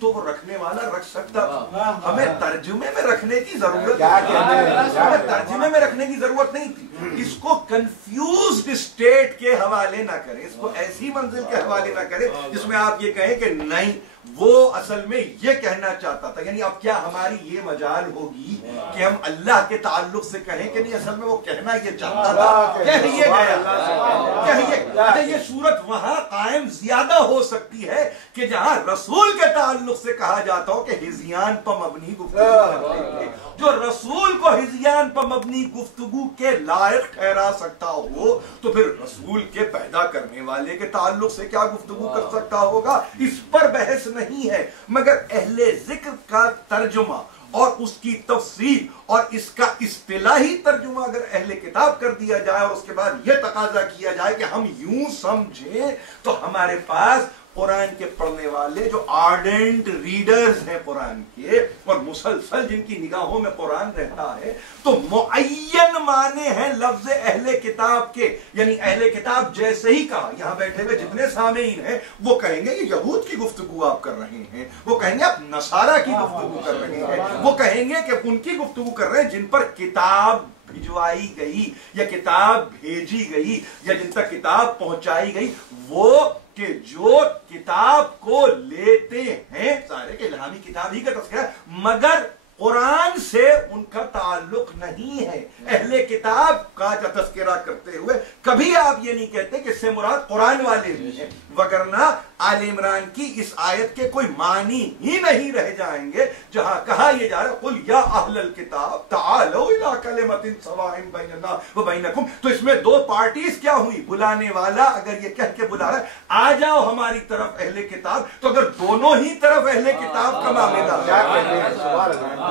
تو وہ رکھنے والا رکھ سکتا تھا. ہمیں ترجمے میں رکھنے کی ضرورت ہمیں ترجمے میں رکھنے کی ضرورت نہیں تھی. اس کو کنفیوزڈ اسٹیٹ کے حوالے نہ کریں, اس کو ایسی منزل کے حوالے نہ کریں جس میں آپ یہ کہیں کہ نہیں وہ اصل میں یہ کہنا چاہتا تھا. یعنی اب کیا ہماری یہ مجال ہوگی کہ ہم اللہ کے تعلق سے کہیں کہ نہیں اصل میں وہ کہنا یہ چاہتا تھا, کہیے گیا. یہ صورت وہاں قائم زیادہ ہو سکتی ہے کہ جہاں رسول کے تعلق سے کہا جاتا ہو کہ ہزیان پر مبنی گفتگو کرتے ہیں. جو رسول کو ہزیان پر مبنی گفتگو کے لائق ٹھہرا سکتا ہو تو پھر رسول کے پیدا کرنے والے کے تعلق سے کیا گفتگو کر سکتا ہوگا. اس پر بحث نہیں ہے, مگر اہل ذکر کا ترجمہ اور اس کی تفسیر اور اس کا اصطلاحی ترجمہ اگر اہل کتاب کر دیا جائے اور اس کے بعد یہ تقاضا کیا جائے کہ ہم یوں سمجھیں, تو ہمارے پاس قرآن کے پڑھنے والے جو آرڈنٹ ریڈرز ہیں قرآن کے اور مسلسل جن کی نگاہوں میں قرآن رہتا ہے, تو معین معنی ہیں لفظ اہل کتاب کے. یعنی اہل کتاب جیسے ہی کہا, یہاں بیٹھے ہوئے جتنے سامعین ہیں وہ کہیں گے یہ یہود کی گفتگو آپ کر رہے ہیں, وہ کہیں گے آپ نصارہ کی گفتگو کر رہے ہیں, وہ کہیں گے کہ ان کی گفتگو کر رہے ہیں جن پر کتاب بھجوائی گئی یا کتاب بھیجی گئی یا جن تک کتاب پہنچائی گئی, وہ کہ جو کتاب کو لیتے ہیں سارے کے الہامی کتاب ہی کا تذکرہ ہے, مگر قرآن سے ان کا تعلق نہیں ہے. اہل کتاب کا تذکرہ کرتے ہوئے کبھی آپ یہ نہیں کہتے کہ اس سے مراد قرآن والے بھی ہیں, وگرنہ آل عمران کی اس آیت کے کوئی معنی ہی نہیں رہ جائیں گے جہاں کہا یہ جا رہا ہے قل یا اہل الکتاب تعالوا الی کلمۃ سواء بیننا وبینکم. تو اس میں دو پارٹیز کیا ہوئی, بلانے والا اگر یہ کہہ کے بلا رہا ہے آ جاؤ ہماری طرف اہل کتاب, تو اگر دونوں ہی طرف اہل کتاب کا معاملہ ہے.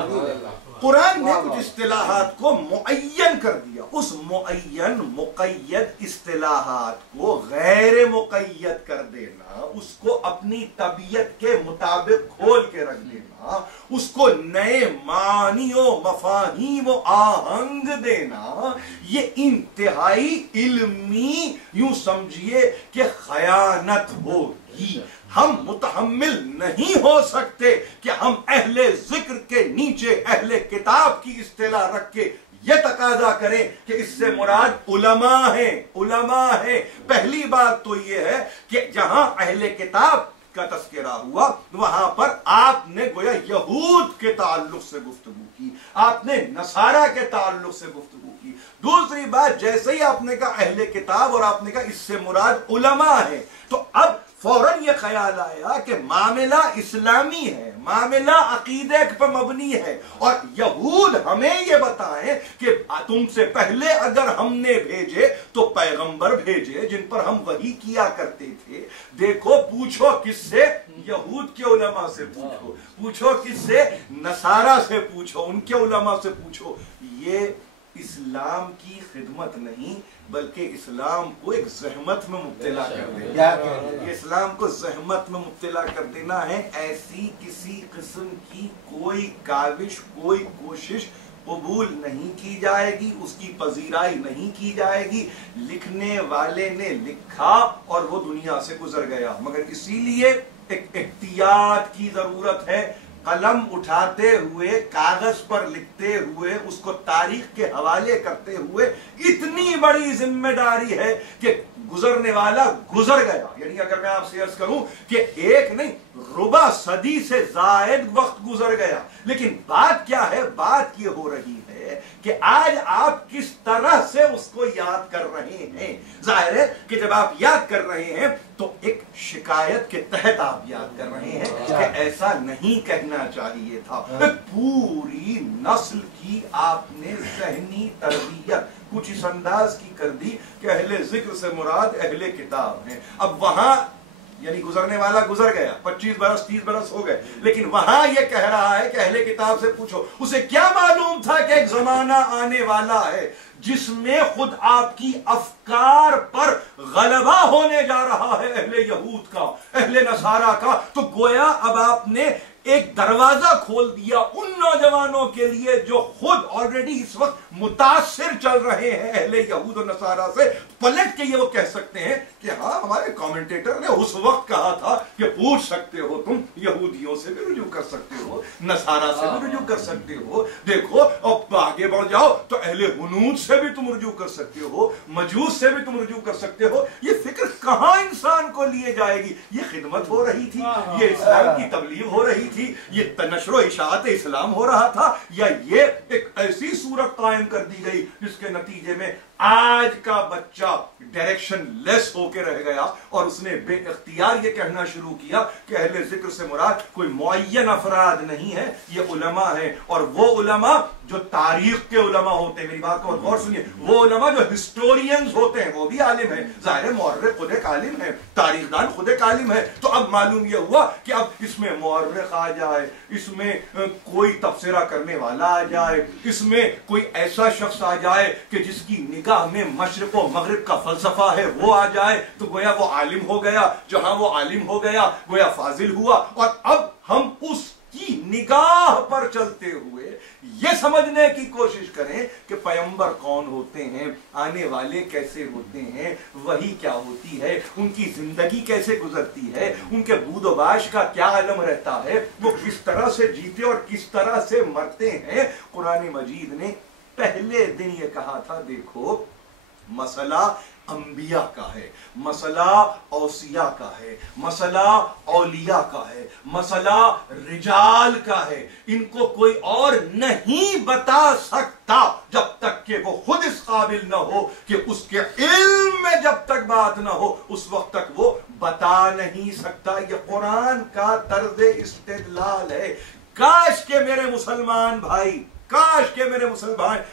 قرآن نے کچھ اصطلاحات کو معین کر دیا, اس معین مقید اصطلاحات کو غیر مقید کر دینا, اس کو اپنی طبیعت کے مطابق کھول کے رکھ دینا, اس کو نئے معنی و مفاہیم و آہنگ دینا, یہ انتہائی علمی یوں سمجھیے کہ خیانت ہوگی. ہم متحمل نہیں ہو سکتے کہ ہم اہل ذکر کے نیچے اہل کتاب کی اصطلاح رکھ کے یہ تقاضا کریں کہ اس سے مراد علماء ہیں. علماء ہیں. پہلی بات تو یہ ہے کہ جہاں اہل کتاب کا تذکرہ ہوا وہاں پر آپ نے گویا یہود کے تعلق سے گفتگو کی, آپ نے نصارہ کے تعلق سے گفتگو کی. دوسری بات, جیسے ہی آپ نے کہا اہل کتاب اور آپ نے کہا اس سے مراد علماء ہیں, تو اب فوراً یہ خیال آیا کہ معاملہ اسلامی ہے, معاملہ عقیدے پر مبنی ہے, اور یہود ہمیں یہ بتائیں کہ تم سے پہلے اگر ہم نے بھیجے تو پیغمبر بھیجے جن پر ہم وحی کیا کرتے تھے. دیکھو پوچھو کس سے, یہود کے علماء سے پوچھو, پوچھو کس سے, نصارہ سے پوچھو, ان کے علماء سے پوچھو. یہ اسلام کی خدمت نہیں بلکہ اسلام کو ایک زحمت میں مبتلا کر دینا, اسلام کو زحمت میں مبتلا کر دینا ہے. ایسی کسی قسم کی کوئی کاوش, کوئی کوشش قبول نہیں کی جائے گی, اس کی پذیرائی نہیں کی جائے گی. لکھنے والے نے لکھا اور وہ دنیا سے گزر گیا, مگر اسی لیے ایک احتیاط کی ضرورت ہے. قلم اٹھاتے ہوئے, کاغذ پر لکھتے ہوئے, اس کو تاریخ کے حوالے کرتے ہوئے اتنی بڑی ذمہ داری ہے کہ گزرنے والا گزر گیا. یعنی اگر میں آپ سے عرض کروں کہ ایک نہیں ربع صدی سے زائد وقت گزر گیا, لیکن بات کیا ہے, بات یہ ہو رہی ہے کہ آج آپ کس طرح سے اس کو یاد کر رہے ہیں. ظاہر ہے کہ جب آپ یاد کر رہے ہیں تو ایک شکایت کے تحت آپ یاد کر رہے ہیں کہ ایسا نہیں کہنا چاہیے تھا. پوری نسل کی آپ نے ذہنی تربیت کچھ اس انداز کی کر دی کہ اہل ذکر سے مراد اہل کتاب ہیں. اب وہاں یعنی گزرنے والا گزر گیا, 25 برس 30 برس ہو گئے, لیکن وہاں یہ کہہ رہا ہے کہ اہل کتاب سے پوچھو. اسے کیا معلوم تھا کہ ایک زمانہ آنے والا ہے جس میں خود آپ کی افکار پر غلبہ ہونے جا رہا ہے اہل یہود کا، اہل نصارہ کا، تو گویا اب آپ نے ایک دروازہ کھول دیا ان نوجوانوں کے لیے جو خود آلریڈی اس وقت متاثر چل رہے ہیں اہل یہود و نصارہ سے، پلٹ کے یہ وہ کہہ سکتے ہیں کہ ہاں ہمارے کامنٹیٹر نے اس وقت کہا تھا کہ پوچھ سکتے ہو تم، یہودیوں سے بھی رجوع کر سکتے ہو، نصارہ سے بھی رجوع کر سکتے ہو، دیکھو اب آگے بڑھ جاؤ تو اہل ہنود سے بھی تم رجوع کر سکتے ہو، مجوس سے بھی تم رجوع کر سکتے ہو۔ یہ فکر کہاں انسان کو لیے جائے گی؟ یہ خدمت ہو رہی تھی، یہ اسلام کی تبلیغ ہو رہی تھی، یہ نشر و اشاعت اسلام ہو رہا تھا، یا یہ ایک ایسی صورت قائم کر دی گئی جس کے نتیجے میں آج کا بچہ ڈائریکشن لیس ہو کے رہ گیا اور اس نے بے اختیار یہ کہنا شروع کیا کہ اہل ذکر سے مراد کوئی معین افراد نہیں ہے، یہ علماء ہیں، اور وہ علماء جو تاریخ کے علماء ہوتے ہیں، میری بات کو غور سنیے، وہ علماء جو ہسٹورینز ہوتے ہیں وہ بھی عالم ہیں، ظاہر مورخ خود ایک عالم ہے، تاریخ دان خود ایک عالم ہے۔ تو اب معلوم یہ ہوا کہ اب اس میں مورخ آ جائے، اس میں کوئی تبصرہ کرنے والا آ جائے، اس میں کوئی ایسا شخص آ جائے کہ جس کی نگاہ میں مشرق و مغرب کا فلسفہ ہے وہ آ جائے، تو گویا وہ عالم ہو گیا، جہاں وہ عالم ہو گیا گویا فاضل ہوا۔ اور اب ہم اس کی نگاہ پر چلتے ہوئے یہ سمجھنے کی کوشش کریں کہ پیغمبر کون ہوتے ہیں، آنے والے کیسے ہوتے ہیں، وحی کیا ہوتی ہے، ان کی زندگی کیسے گزرتی ہے، ان کے بود و باش کا کیا علم رہتا ہے، وہ کس طرح سے جیتے اور کس طرح سے مرتے ہیں۔ قرآن مجید نے پہلے دن یہ کہا تھا، دیکھو مسئلہ انبیاء کا ہے، مسئلہ اوصیاء کا ہے، مسئلہ اولیاء کا ہے، مسئلہ رجال کا ہے، ان کو کوئی اور نہیں بتا سکتا جب تک کہ وہ خود اس قابل نہ ہو کہ اس کے علم میں جب تک بات نہ ہو اس وقت تک وہ بتا نہیں سکتا۔ یہ قرآن کا طرز استدلال ہے۔ کاش کہ میرے مسلمان بھائی، کاش کہ میرے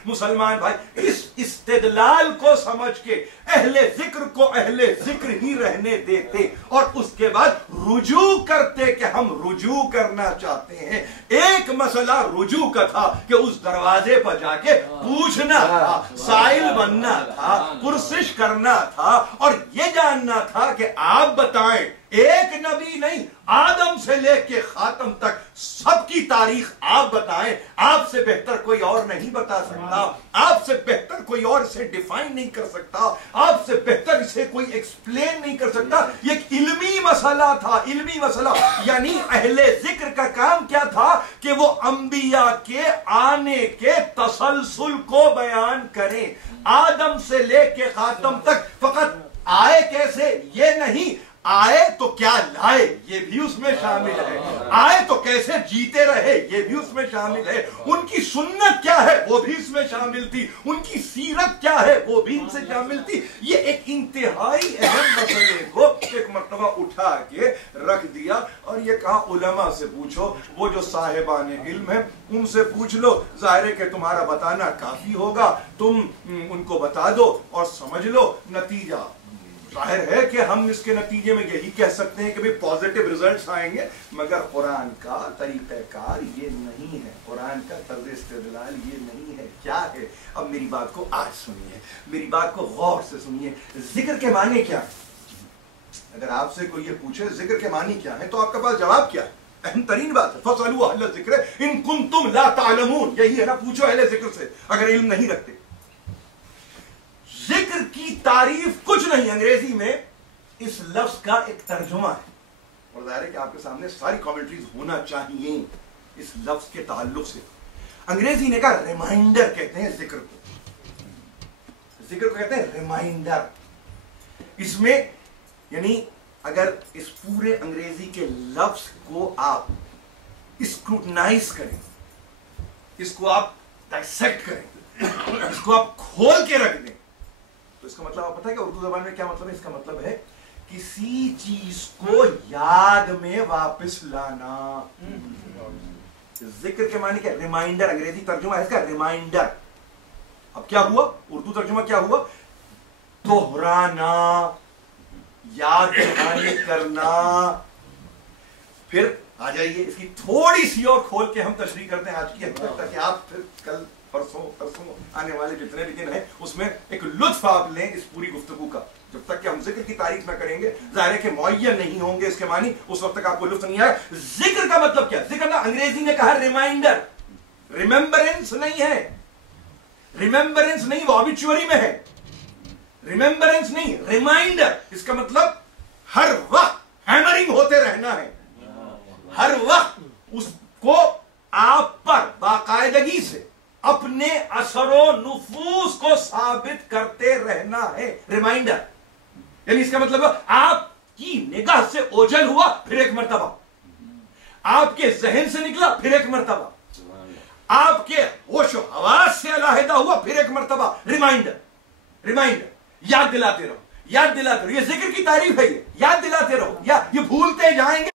مسلمان بھائی اس استدلال کو سمجھ کے اہل ذکر کو اہل ذکر ہی رہنے دیتے اور اس کے بعد رجوع کرتے کہ ہم رجوع کرنا چاہتے ہیں۔ ایک مسئلہ رجوع کا تھا کہ اس دروازے پر جا کے پوچھنا تھا، سائل بننا تھا، پرسش کرنا تھا اور یہ جاننا تھا کہ آپ بتائیں، ایک نبی نہیں، آدم سے لے کے خاتم تک سب کی تاریخ آپ بتائیں، آپ سے بہتر کوئی اور نہیں بتا سکتا، آپ سے بہتر کوئی اور اسے ڈیفائن نہیں کر سکتا، آپ سے بہتر اسے کوئی ایکسپلین نہیں کر سکتا۔ یہ ایک علمی مسئلہ تھا، علمی مسئلہ، یعنی اہل ذکر کا کام کیا تھا کہ وہ انبیاء کے آنے کے تسلسل کو بیان کریں، آدم سے لے کے خاتم تک۔ فقط آئے کیسے یہ نہیں، آئے تو کیا لائے یہ بھی اس میں شامل ہے، آئے تو کیسے جیتے رہے یہ بھی اس میں شامل ہے، ان کی سنت کیا ہے وہ بھی اس میں شامل تھی، ان کی سیرت کیا ہے وہ بھی ان سے شامل تھی۔ یہ ایک انتہائی اہم مسئلے کو ایک مرتبہ اٹھا کے رکھ دیا اور یہ کہا علماء سے پوچھو، وہ جو صاحبان علم ہیں ان سے پوچھ لو، ظاہر ہے کہ تمہارا بتانا کافی ہوگا، تم ان کو بتا دو اور سمجھ لو نتیجہ۔ ظاہر ہے کہ ہم اس کے نتیجے میں یہی کہہ سکتے ہیں کہ بھی پازیٹیو ریزلٹس آئیں گے، مگر قرآن کا طریقہ کار یہ نہیں ہے، قرآن کا طرز استدلال یہ نہیں ہے۔ کیا ہے؟ اب میری بات کو آج سنیے، میری بات کو غور سے سنیے۔ ذکر کے معنی کیا ہے؟ اگر آپ سے کوئی یہ پوچھے ذکر کے معنی کیا ہے تو آپ کے پاس جواب کیا ہے؟ اہم ترین بات ہے، فَاسْأَلُوا أَهْلَ الذِّكْرِ إِن كُنتُمْ لَا تَعْلَمُونَ، یہی ہے نا، پوچھو اہل ذکر سے اگر علم نہیں رکھتے۔ ذکر کی تعریف کچھ نہیں، انگریزی میں اس لفظ کا ایک ترجمہ ہے، اور ظاہر ہے کہ آپ کے سامنے ساری کامنٹریز ہونا چاہیے اس لفظ کے تعلق سے۔ انگریزی نے کہا ریمائنڈر کہتے ہیں ذکر کو، ذکر کو کہتے ہیں ریمائنڈر۔ اس میں یعنی اگر اس پورے انگریزی کے لفظ کو آپ اسکروٹنائز کریں، اس کو آپ ڈائسیکٹ کریں، اس کو آپ کھول کے رکھ دیں، تو اس کا مطلب آپ پتہ ہے کہ اردو زبان میں کیا مطلب ہے؟ اس کا مطلب ہے کسی چیز کو یاد میں واپس لانا۔ ذکر کے معنی کیا؟ ریمائنڈر، انگریزی ترجمہ ہے اس کا ریمائنڈر۔ اب کیا ہوا؟ اردو ترجمہ کیا ہوا؟ دہرانا، یاد دہانی کرنا۔ پھر آ جائیے اس کی تھوڑی سی اور کھول کے ہم تشریح کرتے ہیں آج کی حد تک، تاکہ آپ پھر کل پرسوں آنے والے جتنے بھی دن ہیں اس میں ایک لطف آپ لیں اس پوری گفتگو کا. جب تک کہ ہم ذکر کی تعریف نہ کریں گے، ظاہر ہے کہ معین نہیں ہوں گے اس کے معنی، اس وقت تک آپ کو لطف نہیں آئے. ذکر کا مطلب کیا؟ ذکر نہ انگریزی نے کہا ریمائنڈر، ریممبرنس نہیں ہے، ریممبرنس نہیں وہ obituary میں ہے، ریممبرنس نہیں ریمائنڈر. اس کا مطلب ہر وقت ہیمرنگ ہوتے رہنا ہے، ہر وقت اس کو آپ پر باقاعدگی سے اپنے اثر و نفوذ کو ثابت کرتے رہنا ہے. ریمائنڈر یعنی اس کا مطلب آپ کی نگاہ سے اوجھل ہوا پھر ایک مرتبہ، آپ کے ذہن سے نکلا پھر ایک مرتبہ، آپ کے ہوش و حواس سے علیحدہ ہوا پھر ایک مرتبہ. ریمائنڈر، ریمائنڈر، یاد دلاتے رہو، یاد دلاتے رہو. یہ ذکر کی تعریف ہے، یہ یاد دلاتے رہو، یا یہ بھولتے جائیں گے.